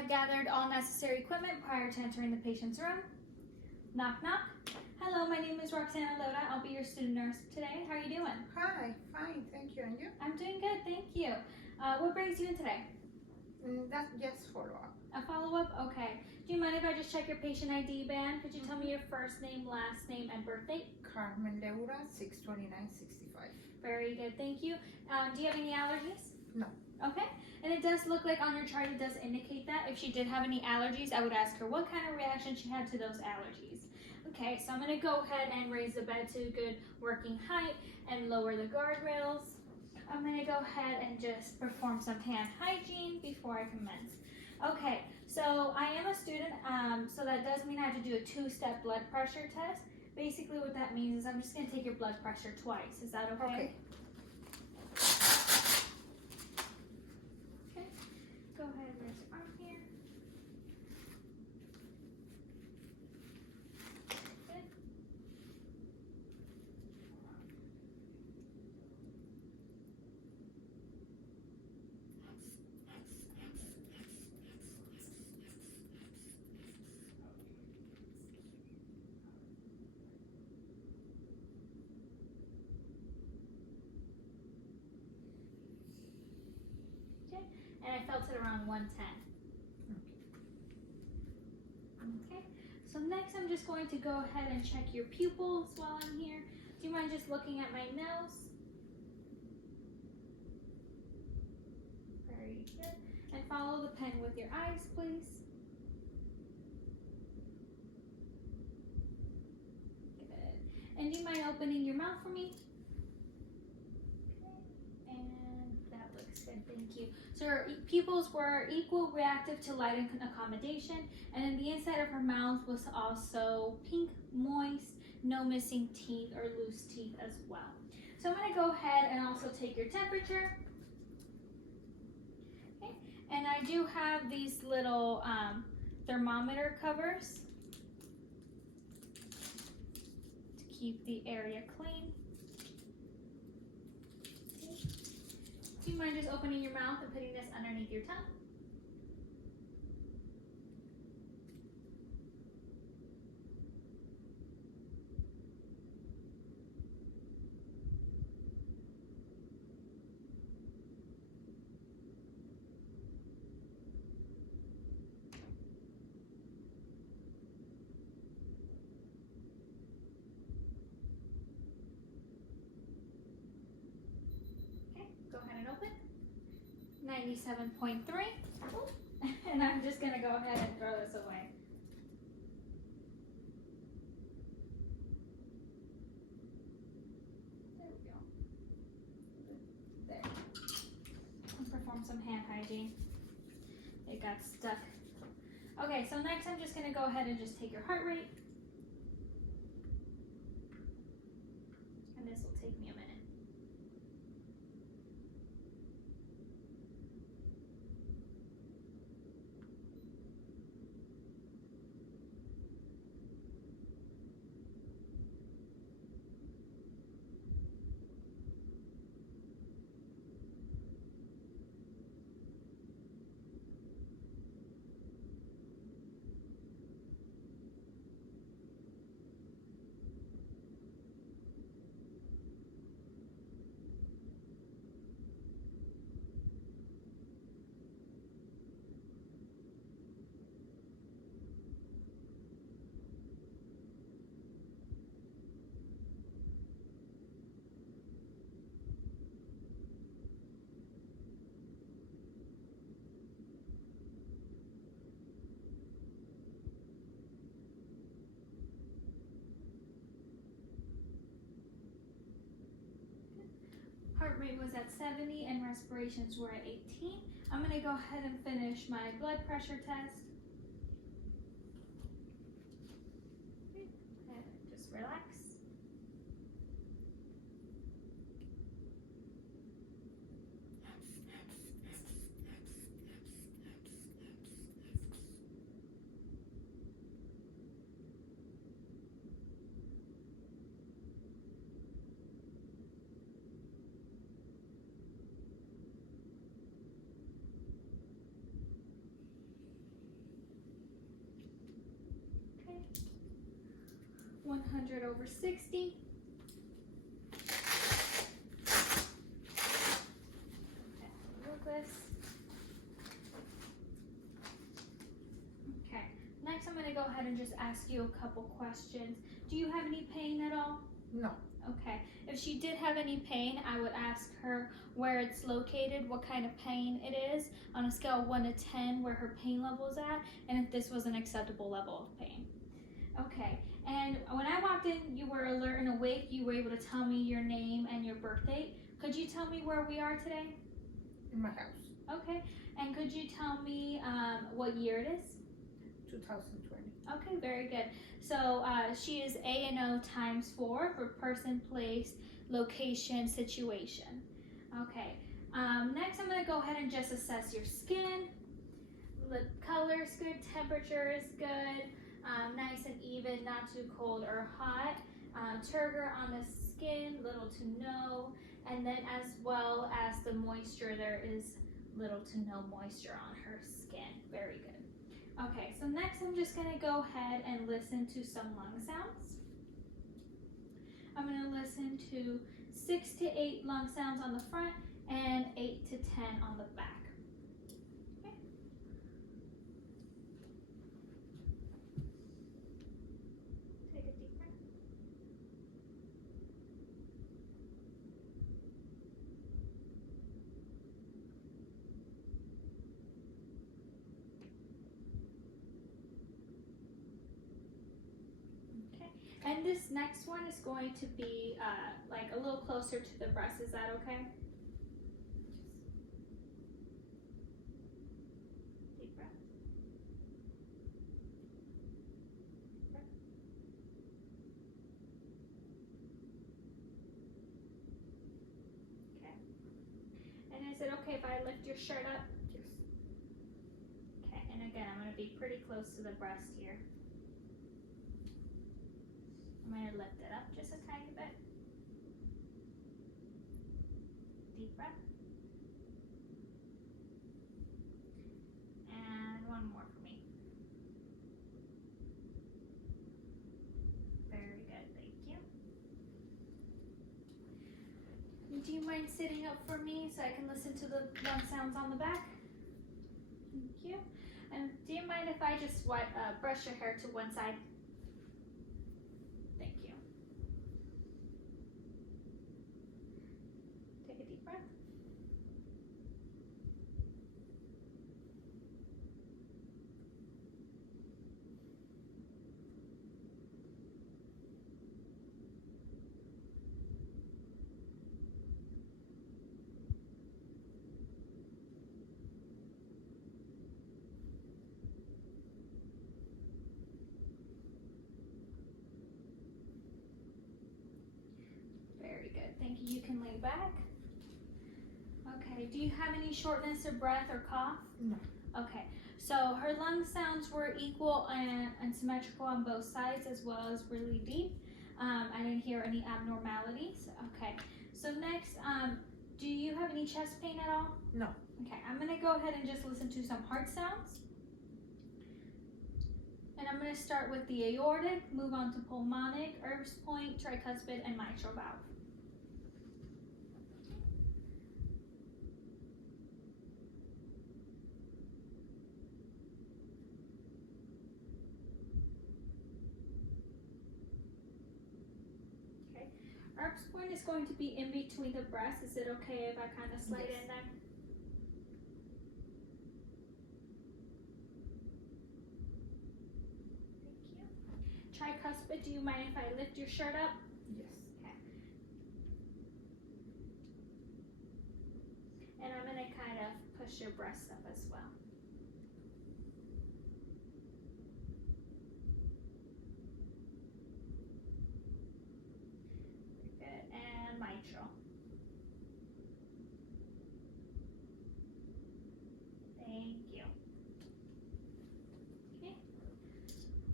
have gathered all necessary equipment prior to entering the patient's room. Knock, knock. Hello, my name is Roxana Loda. I'll be your student nurse today. How are you doing? Hi, fine, thank you. And you? I'm doing good, thank you. What brings you in today? That's just follow-up. A follow-up? Okay. Do you mind if I just check your patient ID band? Could you tell me your first name, last name, and birth date? Carmen Leura, 62965. Very good, thank you. Do you have any allergies? No. Okay. And it does look like on your chart it does indicate that. If she did have any allergies, I would ask her what kind of reaction she had to those allergies. Okay, so I'm going to go ahead and raise the bed to a good working height and lower the guardrails. I'm going to go ahead and just perform some hand hygiene before I commence. Okay, so I am a student, so that does mean I have to do a two-step blood pressure test. Basically what that means is I'm just going to take your blood pressure twice. Is that okay? Okay. Okay, go ahead and raise your arm here. Good. Okay, and I felt it around 110. Okay, so next I'm just going to go ahead and check your pupils while I'm here. Do you mind just looking at my nose? Very good. And follow the pen with your eyes, please. Good. And do you mind opening your mouth for me? Okay. And that looks good, thank you. So her pupils were equal reactive to light and accommodation, and then the inside of her mouth was also pink, moist, no missing teeth or loose teeth as well. So I'm going to go ahead and also take your temperature. Okay. And I do have these little thermometer covers to keep the area clean. Do you mind just opening your mouth and putting this underneath your tongue? Okay, go ahead and open. 97.3. And I'm just going to go ahead and throw this away. There we go. There. Let's perform some hand hygiene. It got stuck. Okay, so next I'm just going to go ahead and just take your heart rate. And this will take me a minute. Heart rate was at 70 and respirations were at 18. I'm going to go ahead and finish my blood pressure test. And just relax. 100/60. This. Okay, next I'm going to go ahead and just ask you a couple questions. Do you have any pain at all? No. Okay, if she did have any pain, I would ask her where it's located, what kind of pain it is, on a scale of 1 to 10, where her pain level is at, and if this was an acceptable level of pain. Okay, and when I walked in, you were alert and awake. You were able to tell me your name and your birth date. Could you tell me where we are today? In my house. Okay, and could you tell me what year it is? 2020. Okay, very good. So she is A&O times 4 for person, place, location, situation. Okay, next I'm going to go ahead and just assess your skin. The color is good, temperature is good, nice and even, not too cold or hot. Turgor on the skin, little to no, and then as well as the moisture, there is little to no moisture on her skin. Very good. Okay, so next I'm just going to go ahead and listen to some lung sounds. I'm going to listen to 6 to 8 lung sounds on the front and 8 to 10 on the back. Okay. Take a deep breath. And this next one is going to be like a little closer to the breast. Is that okay? Deep breath. Breath. Okay. And is it okay if I lift your shirt up? Yes. Okay, and again, I'm going to be pretty close to the breast here. I'm going to lift it up just a tiny bit. Deep breath. And one more for me. Very good, thank you. Do you mind sitting up for me so I can listen to the lung sounds on the back? Thank you. And do you mind if I just brush your hair to one side? Thank you. Take a deep breath. Very good. Thank you. You can lay back. Okay. Do you have any shortness of breath or cough? No. Okay. So her lung sounds were equal and symmetrical on both sides, as well as really deep. I didn't hear any abnormalities. Okay. So next, do you have any chest pain at all? No. Okay. I'm going to go ahead and just listen to some heart sounds. And I'm going to start with the aortic, move on to pulmonic, Erb's point, tricuspid, and mitral valve. Okay. Erb's point is going to be in between the breasts. Is it okay if I kind of slide Yes. in there? Tricuspid, do you mind if I lift your shirt up? Yes. Okay. And I'm going to kind of push your breast up as well. Very good. And mitral. Thank you. Okay.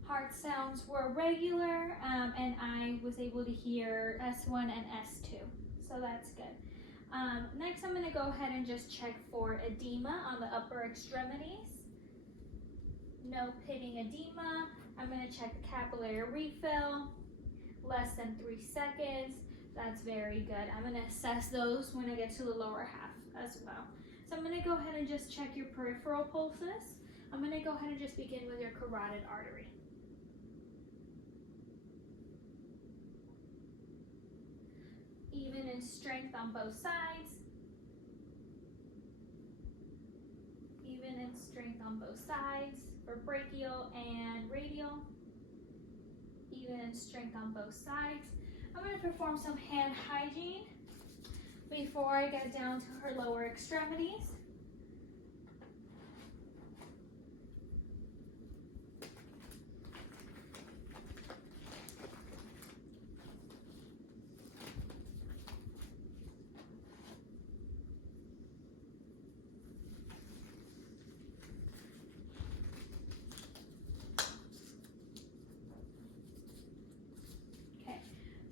Heart sounds were regular, and I was able to hear S1 and S2, so that's good. Next, I'm going to go ahead and just check for edema on the upper extremities. No pitting edema. I'm going to check the capillary refill, less than 3 seconds. That's very good. I'm gonna assess those when I get to the lower half as well. So I'm gonna go ahead and just check your peripheral pulses. I'm gonna go ahead and just begin with your carotid artery. Even in strength on both sides. Even in strength on both sides for brachial and radial. Even in strength on both sides. I'm going to perform some hand hygiene before I get down to her lower extremities.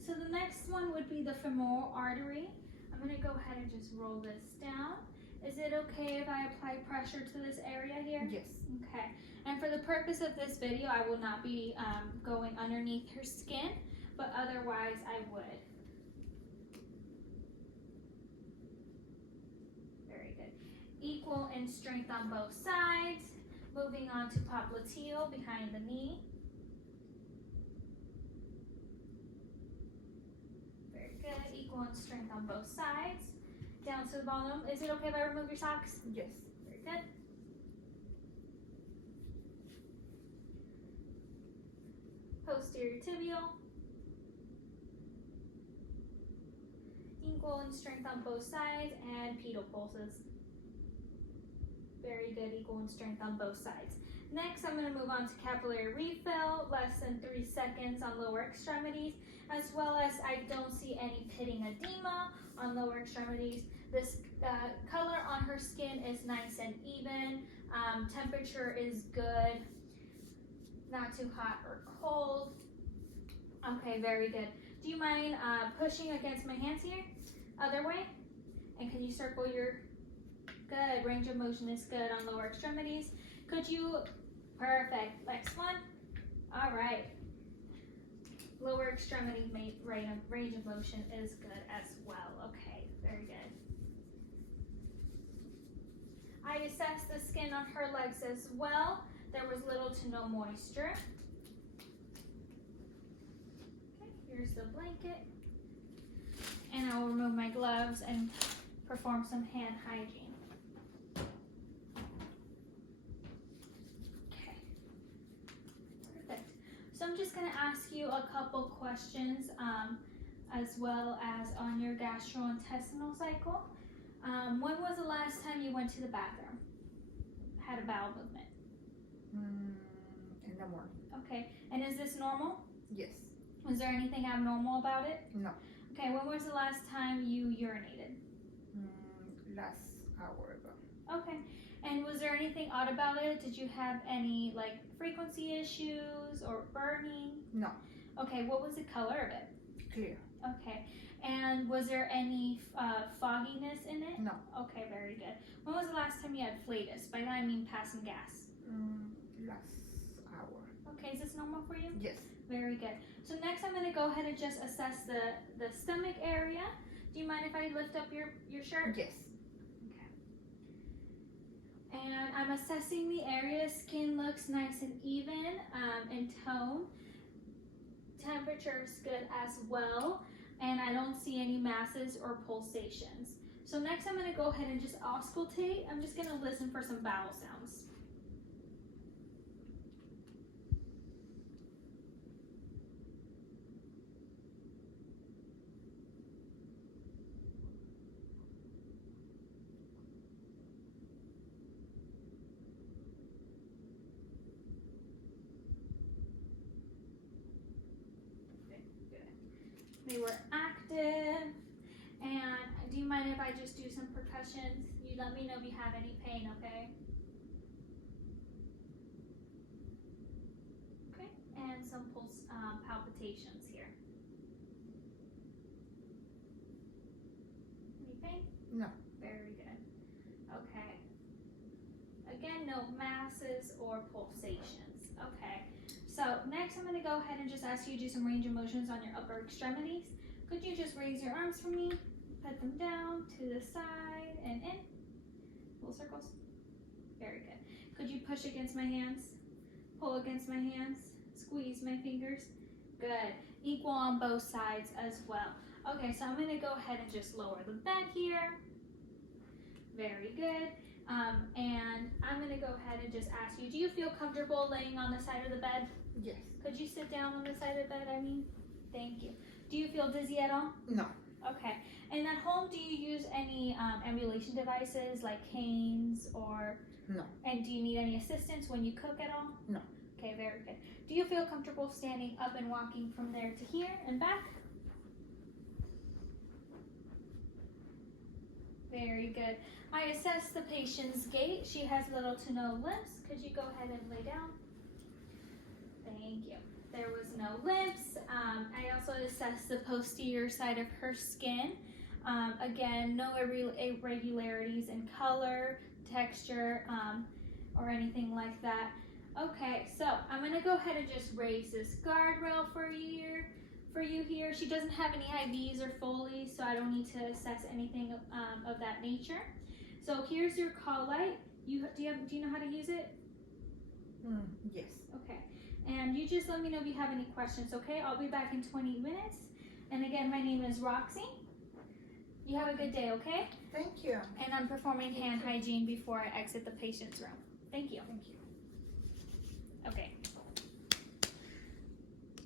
So the next one would be the femoral artery. I'm going to go ahead and just roll this down. Is it okay if I apply pressure to this area here? Yes. Okay. And for the purpose of this video, I will not be going underneath her skin, but otherwise I would. Very good. Equal in strength on both sides. Moving on to popliteal behind the knee. Good, equal in strength on both sides. Down to the bottom. Is it okay if I remove your socks? Yes. Very good. Posterior tibial. Equal in strength on both sides and pedal pulses. Very good, equal in strength on both sides. Next, I'm going to move on to capillary refill, less than 3 seconds on lower extremities, as well as I don't see any pitting edema on lower extremities. This color on her skin is nice and even. Temperature is good, not too hot or cold. Okay, very good. Do you mind pushing against my hands here? Other way. And can you circle your, good, range of motion is good on lower extremities. Could you, perfect, next one. All right. Lower extremity range of motion is good as well. Okay, very good. I assessed the skin on her legs as well. There was little to no moisture. Okay, here's the blanket. And I will remove my gloves and perform some hand hygiene. So I'm just going to ask you a couple questions as well as on your gastrointestinal cycle. When was the last time you went to the bathroom? Had a bowel movement? In the morning. Okay, and is this normal? Yes. Was there anything abnormal about it? No. Okay, when was the last time you urinated? Last hour ago. Okay, and was there anything odd about it? Did you have any like frequency issues or burning? No. Okay, what was the color of it? Clear. Okay, and was there any fogginess in it? No. Okay, very good. When was the last time you had flatus? By that I mean passing gas. Last hour. Okay, is this normal for you? Yes. Very good. So next I'm going to go ahead and just assess the stomach area. Do you mind if I lift up your shirt? Yes. Okay. And I'm assessing the area. Skin looks nice and even in tone. Temperature is good as well. And I don't see any masses or pulsations. So next I'm going to go ahead and just auscultate. I'm just going to listen for some vowel sounds. They were active. And do you mind if I just do some percussions? You let me know if you have any pain, okay? Okay, and some pulse palpitations here. Any pain? No. Very good. Okay. Again, no masses or pulsations. Okay. So next I'm going to go ahead and just ask you to do some range of motions on your upper extremities. Could you just raise your arms for me? Put them down to the side and in. Little circles. Very good. Could you push against my hands? Pull against my hands? Squeeze my fingers? Good. Equal on both sides as well. Okay, so I'm going to go ahead and just lower the bed here. Very good. And I'm going to go ahead and just ask you, do you feel comfortable laying on the side of the bed? Yes. Could you sit down on the side of the bed, Thank you. Do you feel dizzy at all? No. Okay. And at home, do you use any ambulation devices like canes or? No. And do you need any assistance when you cook at all? No. Okay, very good. Do you feel comfortable standing up and walking from there to here and back? Very good. I assess the patient's gait. She has little to no limps. Could you go ahead and lay down? Thank you. There was no limps. I also assessed the posterior side of her skin. Again, no irregularities in color, texture, or anything like that. Okay, so I'm going to go ahead and just raise this guardrail for you here. She doesn't have any IVs or Foley, so I don't need to assess anything of that nature. So here's your call light. Do you know how to use it? Yes. Okay. And you just let me know if you have any questions, okay? I'll be back in 20 minutes. And again, my name is Roxy. You have a good day, okay? Thank you. And I'm performing hand hygiene before I exit the patient's room. Thank you. Thank you. Okay.